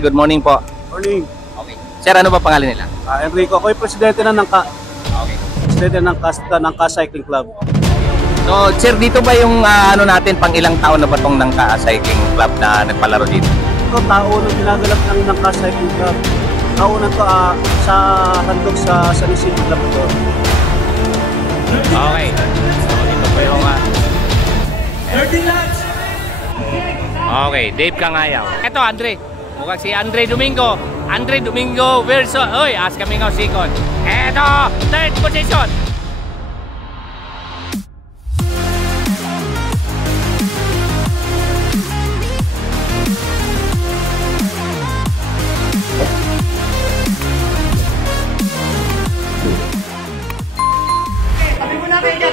Good morning po. Morning. Okay. Sir, ano ba pangalan nila? Enrico, ako yung presidente na Okay. presidente ng Cycling Club. So, sir, dito ba yung ano natin, pang ilang taon na ba itong Nangka Cycling Club na nagpalaro dito? Ito, tao na ginagalap ng Cycling Club. Tao na to sa handog sa San Isidro Club ito. Okay. So, dito po yung... Okay, Dave Kangayaw. Ito, Andre. Mukhang si Andre Domingo. Andre Domingo versus... Oy, as kami nga second. Ito, third position.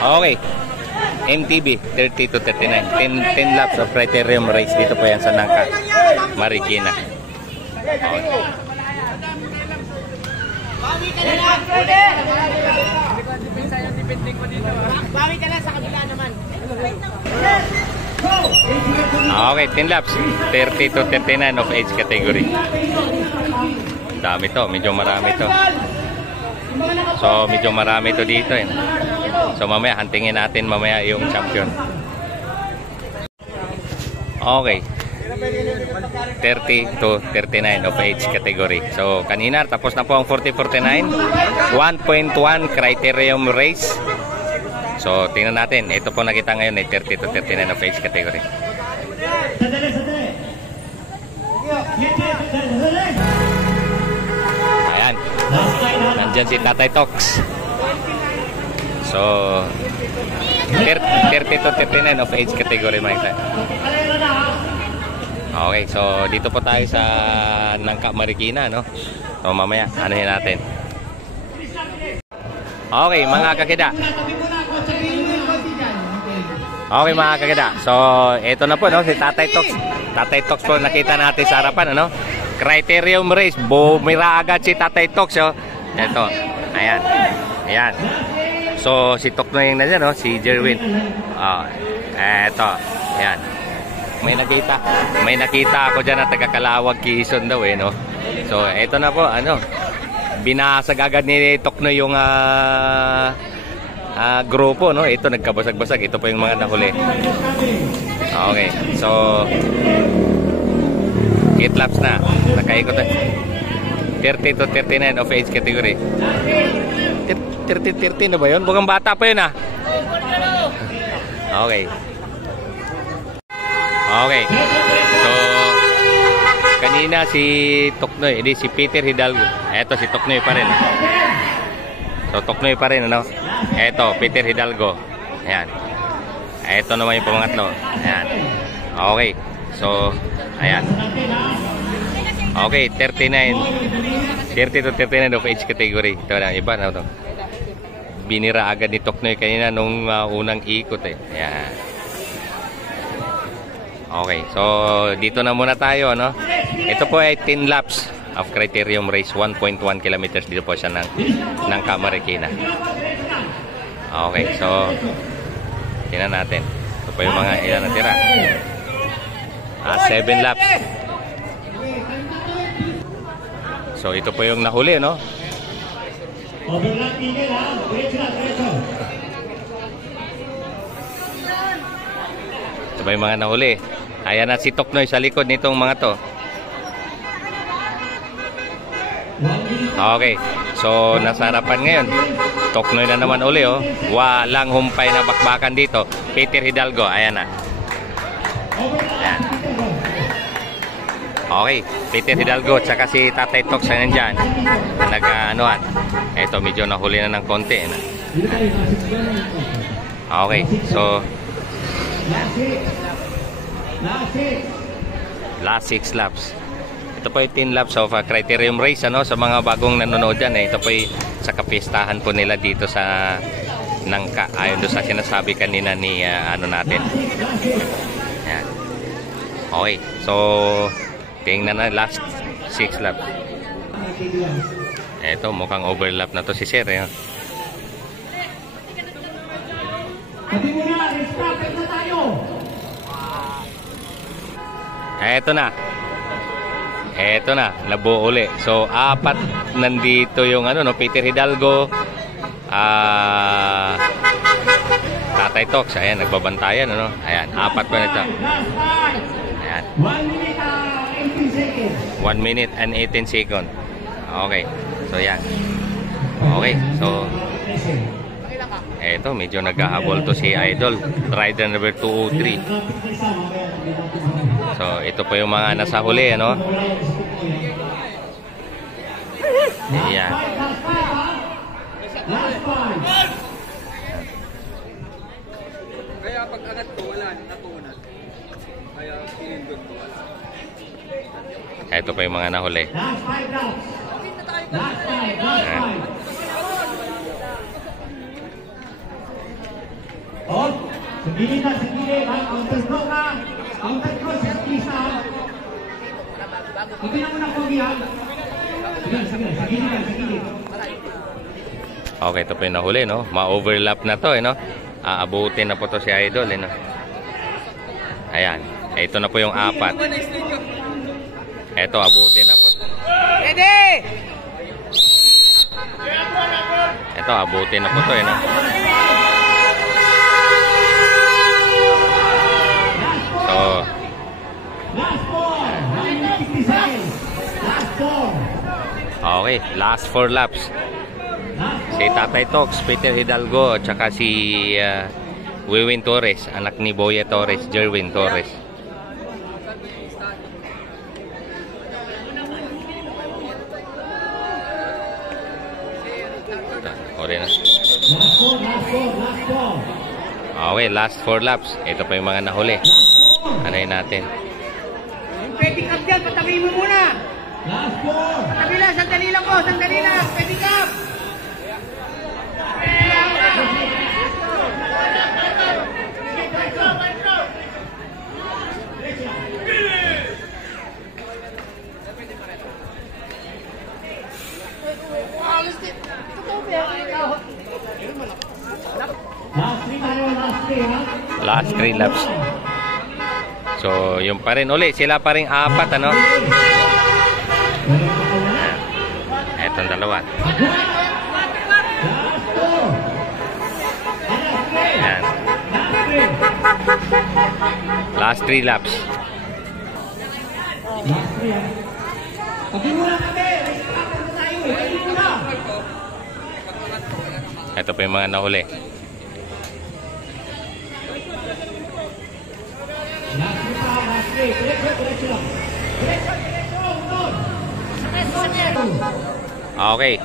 Okay. MTB 30 to 39. 10 laps of criterium race dito po yan sa Nangka Marikina. Okay. Bawi ka lang sa kabila naman. Okay, 10 laps 30 to 39 of age category. Dami to, medyo marami to. So medyo marami to dito eh. So mamaya hantingin natin mamaya yung champion. Okay. 30 to 39 of age category. So kanina tapos na po ang 40-49. 1.1 criterium race. So tingnan natin. Ito po nakita ngayon ay 30 to 39 of age category. Ayan. Nandyan si Tatay Tox. So 30 to 39 of age category makita. Okay, so dito po tayo sa Nangka Marikina, no? So mamaya anuhin natin. Okay, mga kakida. Okay, mga kakida. So ito na po, no, si Tatay Tox. Tatay Tox po nakita natin sa harapan, ano? Criterium race, bumira agad si Tatay Tox, oh. Ito. Ayan. Ayan. So, si Tok na yung nandiyan, no? Si Jerwin. Eto. Ayan. May nakita ako dyan na taga-Kalawag, Quezon daw, eh, no? So, eto na po, ano? Binasag agad ni Tok na yung grupo, no? Ito, nagkabasag-basag. Ito po yung mga nahuli. Okay. So, 8 laps na. Nakaikot na. 30 to 39 of age category. 30 na ba yun? Bugang bata pa yun, ah. Okay. Okay. So, kanina si Toknoy, si Peter Hidalgo. Eto, si Toknoy pa rin. So, Toknoy pa rin, ano? Eto, Peter Hidalgo. Ayan. Eto naman yung pangatlo. Ayan. Okay. So, ayan. Okay, 30 to 39 of age category. Ito na, iba na ito. Binira agad ni Toknoy kanina nung unang ikot, eh. Ayan. Okay, so dito na muna tayo, no? Ito po ay 10 laps of criterium race, 1.1 kilometers dito po siya ng Nangka Marikina. Okay, so tingnan natin. Ito po yung mga ilan na tira. 7 laps. So ito po yung nahuli, no? Ito ba yung mga nahuli? Ayan na si Toknoy sa likod nitong mga to. Okay. So nasa harapan ngayon. Toknoy na naman uli, oh. Walang humpay na bakbakan dito. Peter Hidalgo. Ayan na. Ayan. Okay. Peter Hidalgo tsaka si Tatay Tox na nandyan. Nag-anuhan. Eto, medyo nahuli na ng konti. Okay. So last 6 laps. Ito po yung 10 laps of criterium race, ano, sa mga bagong nanonood dyan, eh. Ito po yung sa kapistahan po nila dito sa Nangka, ayon doon sa sinasabi kanina ni ano natin. Ayan. Okay, so tingnan na last 6 laps. Ito, mukhang overlap na to si Sir, eh. Eto na. eto na, nabuo uli. So, 4 nandito yung ano, no, Peter Hidalgo, Tatay Tox, ayan, nagbabantayan, ano, ayan, 4 pa na ito. Ayan. 1 minute and 18 seconds. Okay, so yan. Okay, so eto, medyo naghahabol to si Idol, rider number 203. So, ito po yung mga nasa huli, ano? Ayan. Kaya pag agad ko, wala, natunan. Kaya pinindot ko, wala. Ito pa yung mga nahuli. Ayan. Segini na, segini. Ang tatlo ka. Ang tatlo sa isa. Hindi na muna ko yan. Segini na, segini. Okay, ito pa yung nahuli, no? Ma-overlap na to, no? Aabutin na po to si Idol, no? Ayan. Ito na po yung 4. Ito, abutin na po. Ready! Ito, abutin na po to, no? So, Last 4. 150 seconds. Last 4. okay, last 4 laps. Si Tatay Tox, Peter Hidalgo, at saka si Wiwin Torres, anak ni Boya Torres, Jerwin Torres. Okay na. Okay, last 4 laps. Ito pa yung mga nahuli. Anayin natin. Yung pwede cup dyan, patabi mo muna. Last 4. Patabi lang, sandali lang po, sandali lang. Pwede cup. Last 3 laps. So, yung pa rin uli. Sila pa rin 4, ano? Etong dalawa. Ayan. Last 3 laps. Ito pa yung mga nahuli. Okay.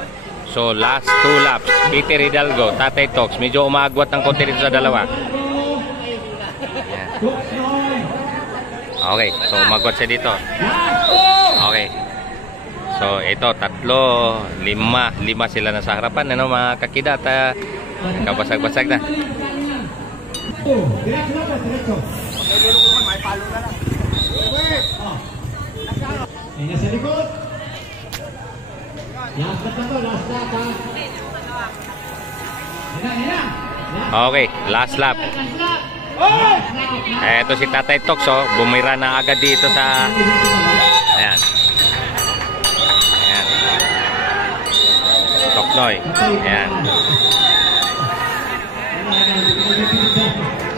So, last 2 laps. Peter Hidalgo, Tatay Tox. Medyo umagwat ng konti dito sa dalawa. Ayan. Okay. So, umagwat siya dito. Okay. So, ito, 3, 5 sila na sa harapan. Ano, mga kakidat? Kabasag-basag na. Ay, nasa likod. Last lap na to, last lap ha. Okay, last lap. Ito si Tatay Tox, oh. Bumira na agad dito sa... Ayan. Ayan. Toknoy. Ayan.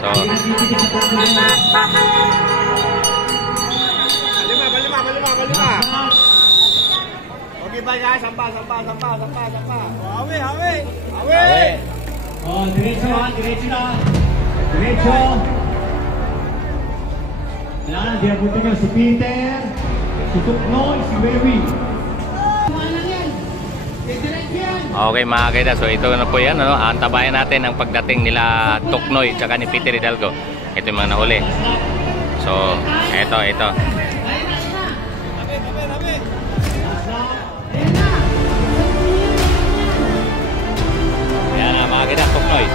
So... Balima. Okay ba guys? Sampa. Hawi. Oh, diretso na. Diretso. Kailangan, diabutin nyo si Peter, si Tuknoy, si Wewi. Okay mga kaida, so ito na po yan, ano? Antabayan natin ang pagdating nila Tuknoy tsaka ni Peter Hidalgo. Ito yung mga nahuli. So, ito. Ayan na mga kaida, Tuknoy.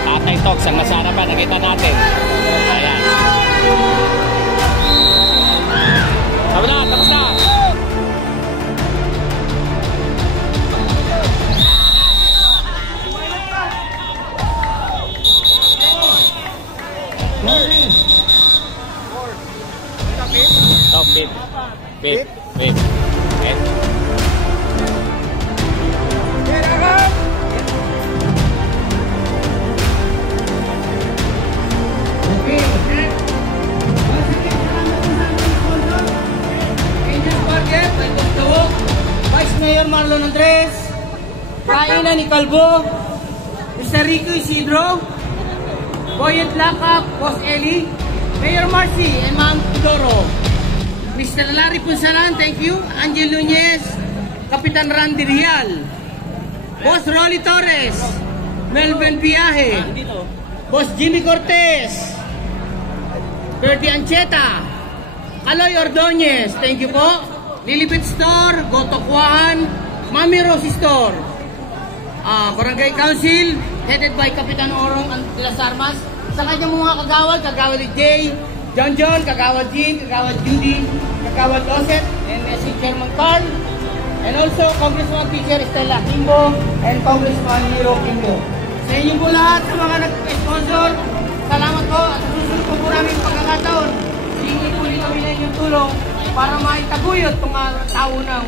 Tatay Tox ang nasa harapan, nakita natin. Ayan. Tapos na! Top 8. Fifth. Okay. Okay. Once again, salamat po sa ating sponsor. Angels Market, by Tugtog, Vice Mayor Marlon Andres, Kaina ni Calvo, Mr. Rico Isidro, Boyet Lakap, Boss Eli, Mayor Marcy, and Ma'am Tudoro, Mr. Larry Punsalan, thank you, Angel Nunez, Kapitan Randy Rial, Boss Rolly Torres, Melvin Piaje, Boss Jimmy Cortez, Bertie Ancheta, Aloy Ordonez, thank you po, Lilibet Store, Gotokwahan, Mami Rosie Store, Barangay Council, headed by Kapitan Orong de las Armas, sa kanyang mga kagawad ni Jay, John, kagawad Jean, kagawad Judy, kagawad Oset, and si Chairman Carl, and also Congressman Teacher Estela Kimbo, and Congressman Hiro Kimbo. Sa inyo po lahat sa mga nag-sponsor, salamat po at susunod po namin pagkakataon. Hingi po nito kami na inyong tulong para maitaguyod itong taunang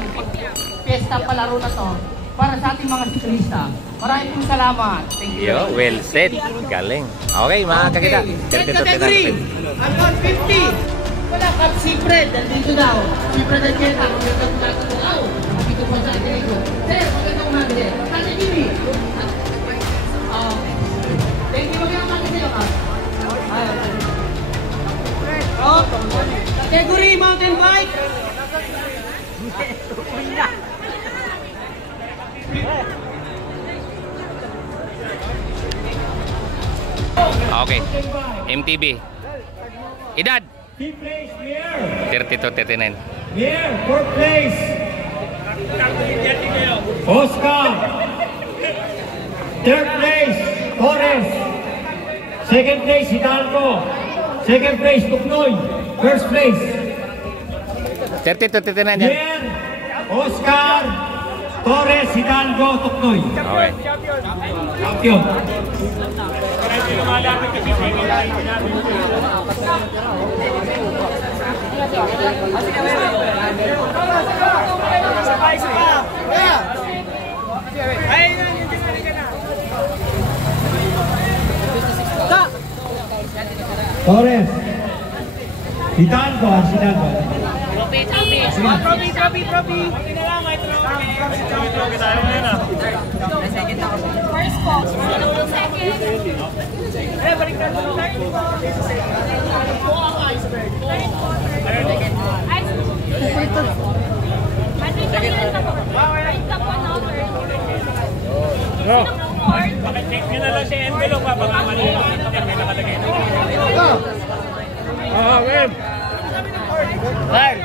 piyesta palaro na to para sa ating mga siklista. Maraming pong salamat. Thank you. Yo, well said. Galing. Okay, mga kakita. Third category. Hanggang 50. Wala kap si Fred. Nandito daw. Si Fred at Jetta. Magandang umaga po daw. Dito po sa atin ko. Sir, magandang umaga din. Tata Jimmy. Thank you. Magandang umaga sa'yo ka. Category mountain bike. Okay. MTB. Edad? 32-39. Here, fourth place. Oscar. Third place, Torres. Second place, Hidalgo. Second place, Tuknoy. First place. 32-39 yan. Here, Oscar, Torres, Hidalgo, Tuknoy. Okay. Champion. Torres. Hidalgo, Hidalgo. Trophy. First po. Check nyo na lang si envelope ha, baka mali may nakalagay na. Go! Web! Right.